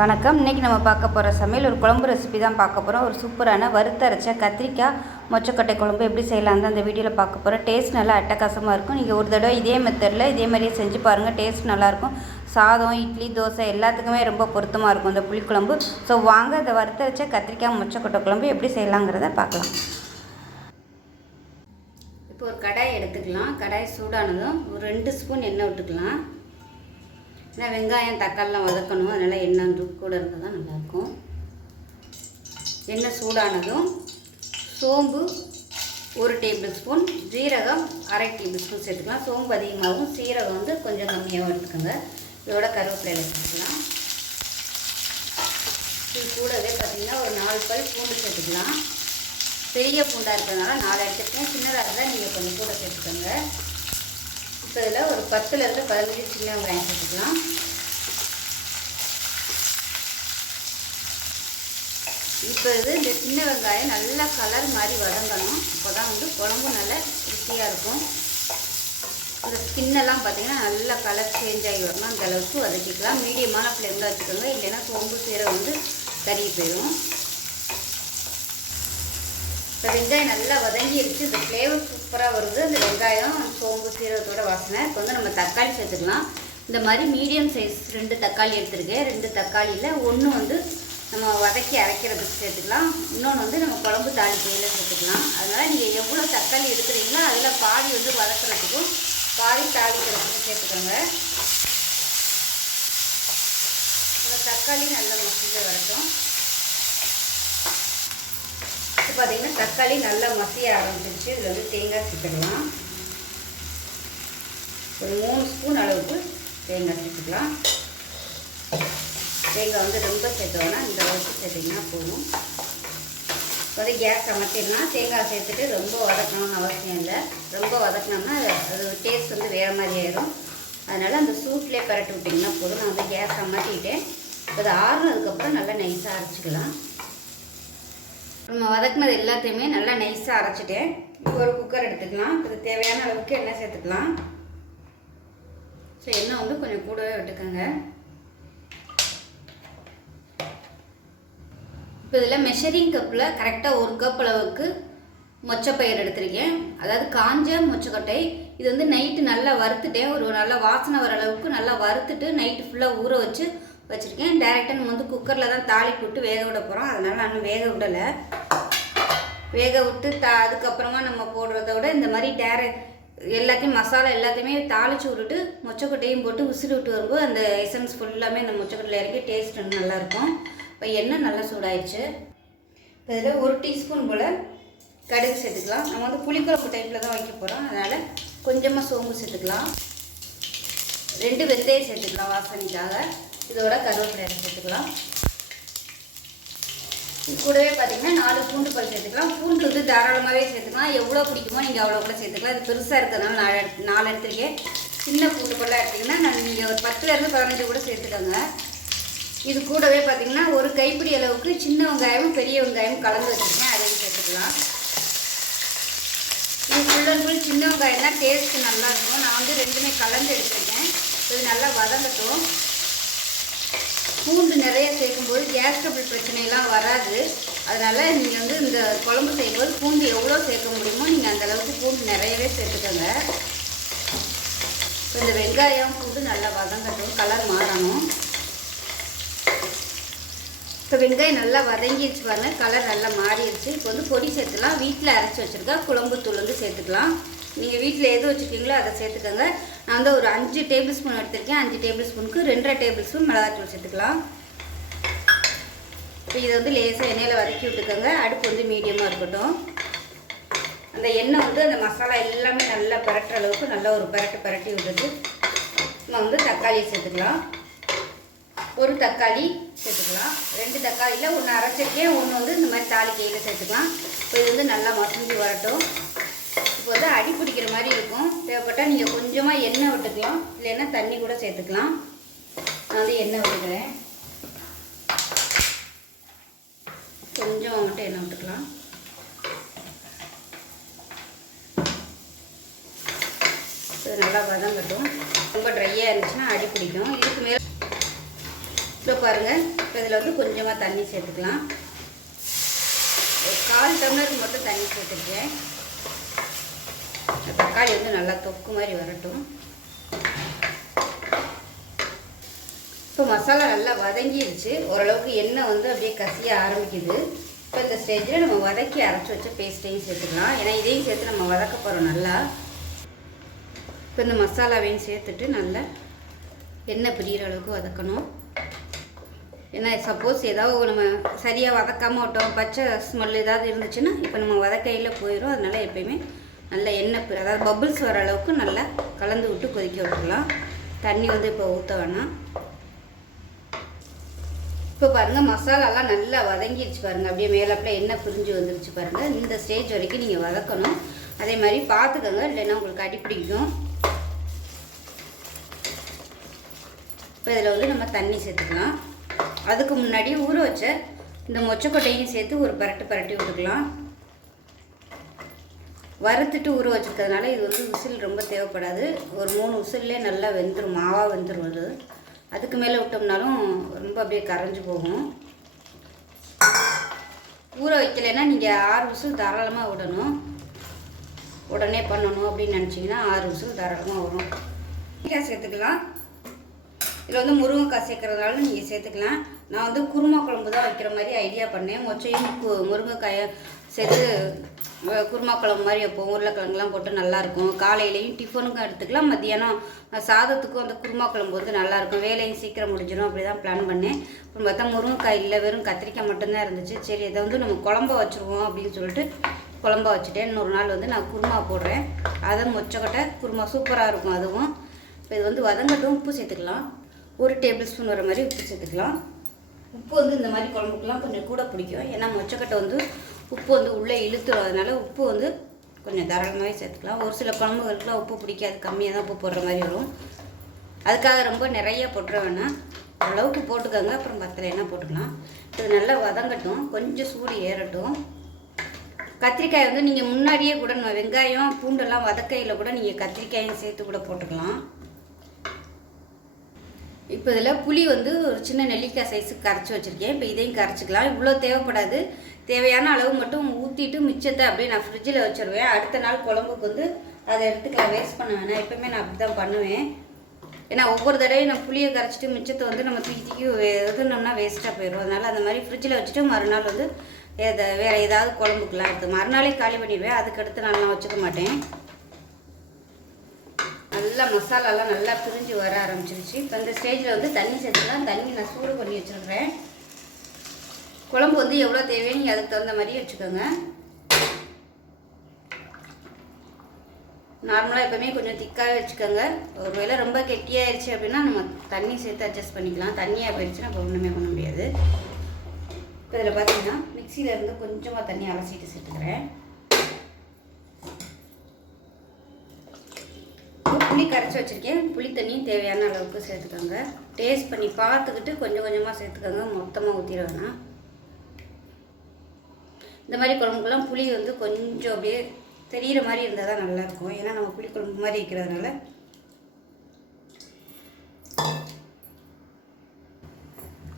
வணக்கம். இன்றைக்கி நம்ம பார்க்க போகிற சமையல் ஒரு குழம்பு ரெசிபி தான் பார்க்க போகிறோம். ஒரு சூப்பரான வறுத்தரைச்ச கத்திரிக்காய் மொச்சக்கொட்டை குழம்பு எப்படி செய்யலாம் தான் அந்த வீடியோவில் பார்க்க போகிறோம். டேஸ்ட் நல்லா அட்டகாசமாக இருக்கும். நீங்கள் ஒரு தடவை இதே மெத்தடில் இதே மாதிரியே செஞ்சு பாருங்கள். டேஸ்ட் நல்லாயிருக்கும். சாதம், இட்லி, தோசை எல்லாத்துக்குமே ரொம்ப பொருத்தமாக இருக்கும் இந்த புளிக்குழம்பு. ஸோ வாங்க இந்த வறுத்தரைச்ச கத்திரிக்காய் மொச்சக்கொட்டை குழம்பு எப்படி செய்யலாங்கிறத பார்க்கலாம். இப்போ ஒரு கடாய் எடுத்துக்கலாம். கடாய் சூடானதும் ஒரு 2 ஸ்பூன் எண்ணெய் விட்டுக்கலாம். ஏன்னா வெங்காயம் தக்காளிலாம் வதக்கணும், அதனால் எண்ணெய் கூட இருந்தால் தான் நல்லாயிருக்கும். எண்ணெய் சூடானதும் சோம்பு 1 டேபிள் ஸ்பூன், ஜீரகம் 1/2 டேபிள் ஸ்பூன் சேர்த்துக்கலாம். சோம்பு அதிகமாகவும் சீரகம் வந்து கொஞ்சம் கம்மியாகவும் எடுத்துக்கோங்க. இதோட கருவேப்பிலை சேர்த்துக்கலாம். இது கூடவே பார்த்திங்கன்னா ஒரு 4 பல் பூண்டு சேர்த்துக்கலாம். பெரிய பூண்டாக இருக்கிறதுனால 4 எடுத்துக்கேன். சின்னதாக இருந்தால் நீங்கள் கொஞ்சம் கூட சேர்த்துக்கோங்க. இப்போ இதில் ஒரு 10லேருந்து 15 சின்ன வெங்காயம் சேர்த்துக்கலாம். இப்போ இந்த சின்ன வெங்காயம் நல்லா கலர் மாதிரி வதங்கணும். அப்போ தான் வந்து குழம்பு நல்லா ருசியாக இருக்கும். இந்த ஸ்கின்னெல்லாம் பார்த்திங்கன்னா நல்லா கலர் சேஞ்ச் ஆகி வரணும். அந்த அளவுக்கு வதக்கிக்கலாம். மீடியமான ஃப்ளேமில் வச்சுக்கோங்க, இல்லைன்னா சோம்பு சீரகம் வந்து கறி போயிடும். இப்போ வெங்காயம் நல்லா வதங்கிடுச்சு. இந்த ஃப்ளேவர் சூப்பராக வருது. அந்த வெங்காயம் சோம்பு சீரகத்தோட வாசனை. இப்போ வந்து நம்ம தக்காளி சேர்த்துக்கலாம். இந்த மாதிரி மீடியம் சைஸ் 2 தக்காளி எடுத்துருக்கேன். 2 தக்காளியில் ஒன்று வந்து நம்ம வதக்கி அரைக்கிறதுக்கு சேர்த்துக்கலாம், இன்னொன்று வந்து நம்ம குழம்பு தாளிக்கையில் சேர்த்துக்கலாம். அதனால் நீங்கள் எவ்வளோ தக்காளி எடுக்கிறீங்களோ அதில் பாதி வந்து வதக்கிறதுக்கும் பாதி தாளிக்கிறதுக்கும் சேர்த்துக்கோங்க. தக்காளி நல்லா மசிஞ்சு வரட்டும். இப்போ பார்த்திங்கன்னா தக்காளி நல்லா மசிய ஆரம்பிச்சிருச்சு. இதில் வந்து தேங்காய் சேர்த்துக்கலாம். ஒரு 3 ஸ்பூன் அளவுக்கு தேங்காய் சேர்த்துக்கலாம். தேங்காய் வந்து ரொம்ப சேர்த்தோன்னா இந்த அளவுக்கு சேர்த்திங்கன்னா போதும். இப்போ கேஸ் அமர்த்திடலாம். தேங்காய் சேர்த்துட்டு ரொம்ப வதக்கணும்னு அவசியம் இல்லை. ரொம்ப வதக்கினோம்னா அது டேஸ்ட் வந்து வேறு மாதிரி ஆயிடும். அதனால் அந்த சூட்லேயே பரட்டி விட்டிங்கன்னா போதும். நான் வந்து கேஸ் அமர்த்திட்டேன். இப்போ அது ஆறுனதுக்கப்புறம் நல்லா நைஸாக அரைச்சிக்கலாம். நம்ம வதக்கினது எல்லாத்தையுமே நல்லா நைஸாக அரைச்சிட்டேன். ஒரு குக்கர் எடுத்துக்கலாம். இது தேவையான அளவுக்கு எண்ணெய் சேர்த்துக்கலாம். ஸோ எண்ணெய் வந்து கொஞ்சம் கூடவே விட்டுக்கோங்க. இப்போ இதில் மெஷரிங் கப்பில் கரெக்டாக 1 கப் அளவுக்கு மொச்சப்பயிர் எடுத்திருக்கேன். அதாவது காஞ்ச மொச்சக்கொட்டை. இது வந்து நைட்டு நல்லா வறுத்துட்டேன். ஒரு நல்ல வாசனை வர அளவுக்கு நல்லா வறுத்துட்டு நைட்டு ஃபுல்லாக ஊற வச்சுருக்கேன். டேரெக்டாக நம்ம வந்து குக்கரில் தான் தாளிப்பு விட்டு வேக விட போகிறோம். அதனால் நான் வேக விடலை. வேக விட்டு அதுக்கப்புறமா நம்ம போடுறத விட இந்த மாதிரி எல்லாத்தையும் மசாலா எல்லாத்தையுமே தாளித்து விட்டுட்டு மொச்சக்கொட்டையும் போட்டு விசிறி விட்டு வரும்போது அந்த எசன்ஸ் ஃபுல்லாமே அந்த மொச்சக்கொட்டையில் இறக்கி டேஸ்ட் நல்லாயிருக்கும். இப்போ எண்ணெய் நல்லா சூடாயிடுச்சு. இப்போ இதில் 1 டீஸ்பூன் போல் கடுகு சேர்த்துக்கலாம். நம்ம வந்து புளிக்குழம்பு டைப்பில் தான் வைக்க போகிறோம். அதனால் கொஞ்சமாக சோம்பு சேர்த்துக்கலாம். 2 வெந்தயம் சேர்த்துக்கலாம் வாசனைக்காக. இதோட கருவேப்பிலை சேர்த்துக்கலாம். இது கூடவே பார்த்திங்கன்னா 4 பூண்டு பல் சேர்த்துக்கலாம். பூண்டு வந்து தாராளமாகவே சேர்த்துக்கலாம். எவ்வளோ பிடிக்குமோ நீங்கள் அவ்வளோ கூட சேர்த்துக்கலாம். இது பெருசாக இருக்கிறதுனால 4 எடுத்துருக்கேன். சின்ன பூண்டு பல்லாக எடுத்திங்கன்னா நீங்கள் ஒரு 10லேருந்து 15 கூட சேர்த்துக்கோங்க. இது கூடவே பார்த்திங்கன்னா ஒரு கைப்பிடி அளவுக்கு சின்ன வெங்காயமும் பெரிய வெங்காயமும் கலந்து வச்சுருக்கேன். அதையும் சேர்த்துக்கலாம். இது ஃபுல் அண்ட் ஃபுல் சின்ன வெங்காயம் தான் டேஸ்ட்டு நல்லாயிருக்கும். நான் வந்து 2மே கலந்து எடுத்துருக்கேன். இது நல்லா வதங்கட்டும். பூண்டு நிறைய சேர்க்கும்போது கேஸ் ட்ரபிள் பிரச்சனைலாம் வராது. அதனால் நீங்கள் வந்து இந்த குழம்பு செய்யும்போது பூண்டு எவ்வளோ சேர்க்க முடியுமோ நீங்கள் அந்தளவுக்கு பூண்டு நிறையவே சேர்த்துக்கோங்க. இப்போ இந்த வெங்காயம் பூண்டு நல்லா வதங்கட்டும், கலர் மாறணும். இப்போ வெங்காயம் நல்லா வதங்கிடுச்சு பாருங்கள், கலர் நல்லா மாறிடுச்சு. இப்போ வந்து பொடி சேர்த்துக்கலாம். வீட்டில் அரைச்சி வச்சுருக்கா குழம்பு தூள் வந்து சேர்த்துக்கலாம். நீங்கள் வீட்டில் எது வச்சுருக்கீங்களோ அதை சேர்த்துக்கோங்க. நான் வந்து ஒரு 5 டேபிள் ஸ்பூன் எடுத்திருக்கேன். 5 டேபிள் ஸ்பூனுக்கு 2.5 டேபிள் ஸ்பூன் மிளகாத்தூள் சேர்த்துக்கலாம். இப்போ இதை வந்து லேசாக எண்ணெயில் வதக்கி விட்டுக்கோங்க. அடுப்பு வந்து மீடியமாக இருக்கட்டும். அந்த எண்ணெய் வந்து அந்த மசாலா எல்லாமே நல்லா பரட்டுற அளவுக்கு நல்லா ஒரு பரட்டி விட்டுட்டு நம்ம வந்து தக்காளியை சேர்த்துக்கலாம். 1 தக்காளி சேர்த்துக்கலாம். 2 தக்காளியில் 1 அரைச்சிருக்கேன், 1 வந்து இந்த மாதிரி தாளிக்கையில் சேர்த்துக்கலாம். இப்போ இது வந்து நல்லா மசிஞ்சு வரட்டும். இப்போ வந்து அடி பிடிக்கிற மாதிரி இருக்கும். தேவைப்பட்டால் நீங்கள் கொஞ்சமாக எண்ணெய் விட்டுக்கலாம், இல்லைன்னா தண்ணி கூட சேர்த்துக்கலாம். நான் வந்து எண்ணெய் விட்டுக்கிறேன். கொஞ்சம் மட்டும் எண்ணெய் விட்டுக்கலாம். இது நல்லா வதங்கட்டும். ரொம்ப ட்ரையாக இருந்துச்சுன்னா அடி பிடிக்கும். இதுக்கு மேலே இப்போ பாருங்கள், இப்போ இதில் வந்து கொஞ்சமாக தண்ணி சேர்த்துக்கலாம். ஒரு 1/4 டம்ளருக்கு மட்டும் தண்ணி சேர்த்துருக்கேன். தக்காளி வந்து நல்லா தொக்கு மாதிரி வரட்டும். இப்போ மசாலா நல்லா வதங்கிடுச்சு. ஓரளவுக்கு எண்ணெய் வந்து அப்படியே கசிய ஆரம்பிக்குது. இப்போ இந்த ஸ்டேஜில் நம்ம வதக்கி அரைச்சி வச்ச பேஸ்ட்டையும் சேர்த்துக்கலாம். ஏன்னா இதையும் சேர்த்து நம்ம வதக்க போகிறோம் நல்லா. இப்போ இந்த மசாலாவையும் சேர்த்துட்டு நல்லா எண்ணெய் பிரிகிற அளவுக்கு வதக்கணும். ஏன்னா சப்போஸ் ஏதாவது நம்ம சரியாக வதக்காமல் விட்டோம், பச்சை ஸ்மெல் ஏதாவது இருந்துச்சுன்னா இப்போ நம்ம வதக்கையில் போயிடும். அதனால் எப்பயுமே நல்லா எண்ணெய் அதாவது பபுள்ஸ் வர அளவுக்கு நல்லா கலந்து விட்டு கொதிக்க விட்டுக்கலாம். தண்ணி வந்து இப்போ ஊற்ற வேணாம். இப்போ பாருங்கள், மசாலாலாம் நல்லா வதங்கிடுச்சு பாருங்கள். அப்படியே மேலாப்பில் எண்ணெய் பிரிஞ்சு வந்துருச்சு பாருங்கள். இந்த ஸ்டேஜ் வரைக்கும் நீங்கள் வதக்கணும். அதே மாதிரி பார்த்துக்கோங்க, இல்லைன்னா உங்களுக்கு அடி பிடிக்கும். இப்போ இதில் வந்து நம்ம தண்ணி சேர்த்துக்கலாம். அதுக்கு முன்னாடி ஊற வச்ச இந்த மொச்சக்கொட்டையும் சேர்த்து ஒரு பரட்டி விட்டுக்கலாம். வறுத்துட்டு ஊற வச்சுருக்கிறதுனால இது வந்து விசில் ரொம்ப தேவைப்படாது. ஒரு 3 விசில்லே நல்லா வெந்துடும், மாவாக வெந்துடும். அது அதுக்கு மேலே விட்டோம்னாலும் ரொம்ப அப்படியே கரைஞ்சி போகும். ஊற வைக்கலைன்னா நீங்கள் 6 விசில் தாராளமாக விடணும். உடனே பண்ணணும் அப்படின்னு நினச்சிங்கன்னா 6 விசில் தாராளமாக வரும். தேங்காய் சேர்த்துக்கலாம். இதில் வந்து முருங்கைக்காய் சேர்க்குறதுனால நீங்கள் சேர்த்துக்கலாம். நான் வந்து குருமா குழம்பு தான் வைக்கிற மாதிரி ஐடியா பண்ணேன். மொச்சையும் முருங்கைக்காயை சேர்த்து குருமா குழம்பு மாதிரி வைப்போம். உருளைக்கிழங்குலாம் போட்டு நல்லாயிருக்கும். காலையிலையும் டிஃபனுக்கும் எடுத்துக்கலாம். மத்தியானம் சாதத்துக்கும் அந்த குருமா குழம்பு வந்து நல்லாயிருக்கும். வேலையும் சீக்கிரம் முடிஞ்சிடும். அப்படி தான் பிளான் பண்ணேன். அப்புறம் பார்த்தா முருங்கைக்காய் இல்லை, வெறும் கத்திரிக்காய் மட்டும்தான் இருந்துச்சு. சரி, இதை வந்து நம்ம குழம்பா வச்சுருவோம் அப்படின்னு சொல்லிட்டு குழம்பா வச்சுட்டேன். இன்னொரு நாள் வந்து நான் குருமா போடுறேன். அதை மொச்சக்கொட்டை குருமா சூப்பராக இருக்கும் அதுவும். இப்போ இது வந்து வதங்கட்டும். உப்பு சேர்த்துக்கலாம். 1 டேபிள் ஸ்பூன் வர மாதிரி உப்பு சேர்த்துக்கலாம். உப்பு வந்து இந்த மாதிரி குழம்புக்கெலாம் கொஞ்சம் கூட பிடிக்கும். ஏன்னா மொச்சக்கொட்டை வந்து உப்பு வந்து உள்ளே இழுத்துடும். அதனால் உப்பு வந்து கொஞ்சம் தாராளமாகவே சேர்த்துக்கலாம். ஒரு சில குழம்புகளுக்குலாம் உப்பு பிடிக்காது, கம்மியாக தான் உப்பு போடுற மாதிரி வரும். அதுக்காக ரொம்ப நிறைய போட்டுற வேணாம், ஓரளவுக்கு போட்டுக்கோங்க. அப்புறம் பத்தலைன்னா போட்டுக்கலாம். இது நல்லா வதங்கட்டும், கொஞ்சம் சூடு ஏறட்டும். கத்திரிக்காய் வந்து நீங்கள் முன்னாடியே கூட வெங்காயம் பூண்டெல்லாம் வதக்கையில் கூட நீங்கள் கத்திரிக்காயும் சேர்த்து கூட போட்டுக்கலாம். இப்போ இதில் புளி வந்து ஒரு சின்ன நெல்லிக்காய் சைஸுக்கு கரைச்சி வச்சுருக்கேன். இப்போ இதையும் கரைச்சிக்கலாம். இவ்வளோ தேவைப்படாது. தேவையான அளவு மட்டும் ஊற்றிட்டு மிச்சத்தை அப்படியே நான் ஃப்ரிட்ஜில் வச்சுருவேன். அடுத்த நாள் குழம்புக்கு வந்து அதை எடுத்துக்கலாம், வேஸ்ட் பண்ண வேணாம். எப்போவுமே நான் அப்படி தான் பண்ணுவேன். ஏன்னா ஒவ்வொரு தடவையும் நான் புளியை கரைச்சிட்டு மிச்சத்தை வந்து நம்ம தூக்கி எதுனோம்னா வேஸ்ட்டாக போயிடும். அதனால் அந்த மாதிரி ஃப்ரிட்ஜில் வச்சுட்டு மறுநாள் வந்து வேறு ஏதாவது குழம்புக்குலாம் எடுத்து மறுநாளே காலி பண்ணிடுவேன். அதுக்கு அடுத்த நாள் நான் வச்சுக்க மாட்டேன். நல்லா மசாலாலாம் நல்லா பிரிஞ்சு வர ஆரம்பிச்சிருச்சு. இப்போ இந்த ஸ்டேஜில் வந்து தண்ணி சேர்த்துக்கலாம். தண்ணி நான் சூடு பண்ணி வச்சுருக்கிறேன். குழம்பு வந்து எவ்வளோ தேவையோ நீங்கள் அதுக்கு தகுந்த மாதிரி வச்சுக்கோங்க. நார்மலாக எப்போவுமே கொஞ்சம் திக்காகவே வச்சுக்கோங்க. ஒரு வேளை ரொம்ப கெட்டியாகிடுச்சு அப்படின்னா நம்ம தண்ணி சேர்த்து அட்ஜஸ்ட் பண்ணிக்கலாம். தண்ணியாக போயிடுச்சுன்னா இப்போ ஒன்றுமே பண்ண முடியாது. இப்போ இதில் பார்த்தீங்கன்னா மிக்சியில் இருந்து கொஞ்சமாக தண்ணி அலசிட்டு சேர்த்துக்கிறேன். புளி கரைச்சி வச்சுருக்கேன். புளி தண்ணியும் தேவையான அளவுக்கு சேர்த்துக்கோங்க. டேஸ்ட் பண்ணி பார்த்துக்கிட்டு கொஞ்சம் கொஞ்சமாக சேர்த்துக்கோங்க, மொத்தமாக ஊற்றிட வேணாம். இந்த மாதிரி குழம்புக்கெல்லாம் புளி வந்து கொஞ்சம் அப்படியே தெரிகிற மாதிரி இருந்தால் தான் நல்லாயிருக்கும். ஏன்னா நம்ம புளி குழம்பு மாதிரி வைக்கிறதுனால.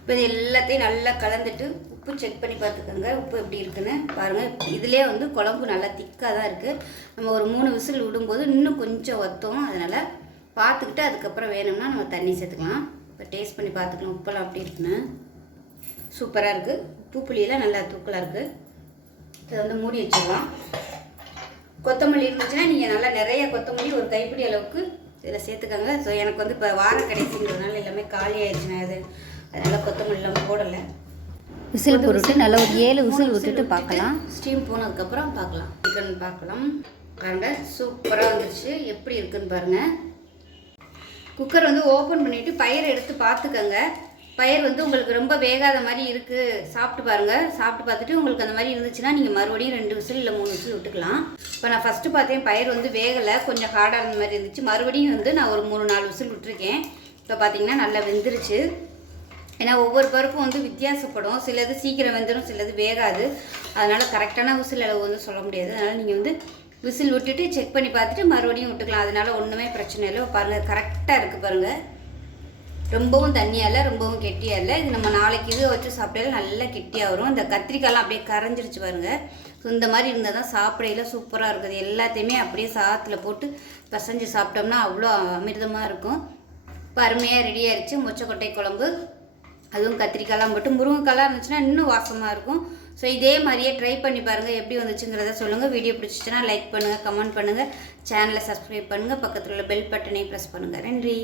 இப்போ இது எல்லாத்தையும் நல்லா கலந்துட்டு உப்பு செக் பண்ணி பார்த்துக்கோங்க. உப்பு எப்படி இருக்குன்னு பாருங்கள். இதிலே வந்து குழம்பு நல்லா திக்காக தான் இருக்குது. நம்ம ஒரு 3 விசில் விடும்போது இன்னும் கொஞ்சம் வற்றும். அதனால் பார்த்துக்கிட்டு அதுக்கப்புறம் வேணும்னா நம்ம தண்ணி சேர்த்துக்கலாம். இப்போ டேஸ்ட் பண்ணி பார்த்துக்கலாம் உப்பெல்லாம் அப்படி இருக்குன்னு. சூப்பராக இருக்குது. உப்பு புளியெல்லாம் நல்லா தூக்கலாக இருக்குது. இதை வந்து மூடி வச்சுக்கலாம். கொத்தமல்லி இருந்துச்சுன்னா நீங்கள் நல்லா நிறைய கொத்தமல்லி ஒரு கைப்பிடி அளவுக்கு இதில் சேர்த்துக்கோங்க. ஸோ எனக்கு வந்து இப்போ வாரம் கடைசிங்கிறதுனால எல்லாமே காலி ஆயிடுச்சுன்னா அதனால் கொத்தமல்லிலாம் போடலை. விசில் போட்டு நல்லா ஒரு 7 விசில் விட்டுட்டு பார்க்கலாம். ஸ்டீம் போனதுக்கப்புறம் பார்க்கலாம். சிக்கன் பார்க்கலாம். பாருங்கள், சூப்பராக வந்துருச்சு. எப்படி இருக்குன்னு பாருங்கள். குக்கர் வந்து ஓப்பன் பண்ணிவிட்டு பயிரை எடுத்து பார்த்துக்கோங்க. பயிர் வந்து உங்களுக்கு ரொம்ப வேகாத மாதிரி இருக்குது, சாப்பிட்டு பாருங்கள். சாப்பிட்டு பார்த்துட்டு உங்களுக்கு அந்த மாதிரி இருந்துச்சுன்னா நீங்கள் மறுபடியும் 2 விசில் இல்லை 3 விசில் விட்டுக்கலாம். இப்போ நான் ஃபஸ்ட்டு பார்த்தேன் பயிர் வந்து வேகலை, கொஞ்சம் ஹார்டாக இருந்த மாதிரி இருந்துச்சு. மறுபடியும் வந்து நான் ஒரு 3-4 விசில் விட்டுருக்கேன். இப்போ பார்த்தீங்கன்னா நல்லா வெந்துருச்சு. ஏன்னா ஒவ்வொரு பருப்பும் வந்து வித்தியாசப்படும். சிலது சீக்கிரம் வெந்துடும், சிலது வேகாது. அதனால் கரெக்டான விசில் அளவு வந்து சொல்ல முடியாது. அதனால் நீங்கள் வந்து விசில் விட்டுட்டு செக் பண்ணி பார்த்துட்டு மறுபடியும் விட்டுக்கலாம். அதனால் ஒன்றுமே பிரச்சனை இல்லை. பாருங்கள், கரெக்டாக இருக்குது பாருங்கள். ரொம்பவும் தண்ணியாக இல்லை, ரொம்பவும் கெட்டியாக இல்லை. இது நம்ம நாளைக்கு இது வச்சு சாப்பிட்டாலும் நல்லா கெட்டியாக வரும். இந்த கத்திரிக்காயெலாம் அப்படியே கரைஞ்சிருச்சு பாருங்கள். ஸோ இந்த மாதிரி இருந்தால் தான் சாப்பிடையில சூப்பராக இருக்குது. எல்லாத்தையுமே அப்படியே சாதத்தில் போட்டு பிசைஞ்சு சாப்பிட்டோம்னா அவ்வளோ அமிர்தமாக இருக்கும். இப்போ அருமையாக ரெடி ஆயிடுச்சு மொச்சக்கொட்டை குழம்பு. அதுவும் கத்திரிக்காயெலாம் போட்டு முருங்கைக்காயெலாம் இருந்துச்சுன்னா இன்னும் வாசமாக இருக்கும். ஸோ இதே மாதிரியே ட்ரை பண்ணி பாருங்கள், எப்படி வந்துச்சுங்கிறத சொல்லுங்கள். வீடியோ பிடிச்சிச்சுன்னா லைக் பண்ணுங்கள், கமெண்ட் பண்ணுங்கள், சேனலை சப்ஸ்கிரைப் பண்ணுங்கள், பக்கத்தில் உள்ள பெல் பட்டனை ப்ரெஸ் பண்ணுங்கள். நன்றி.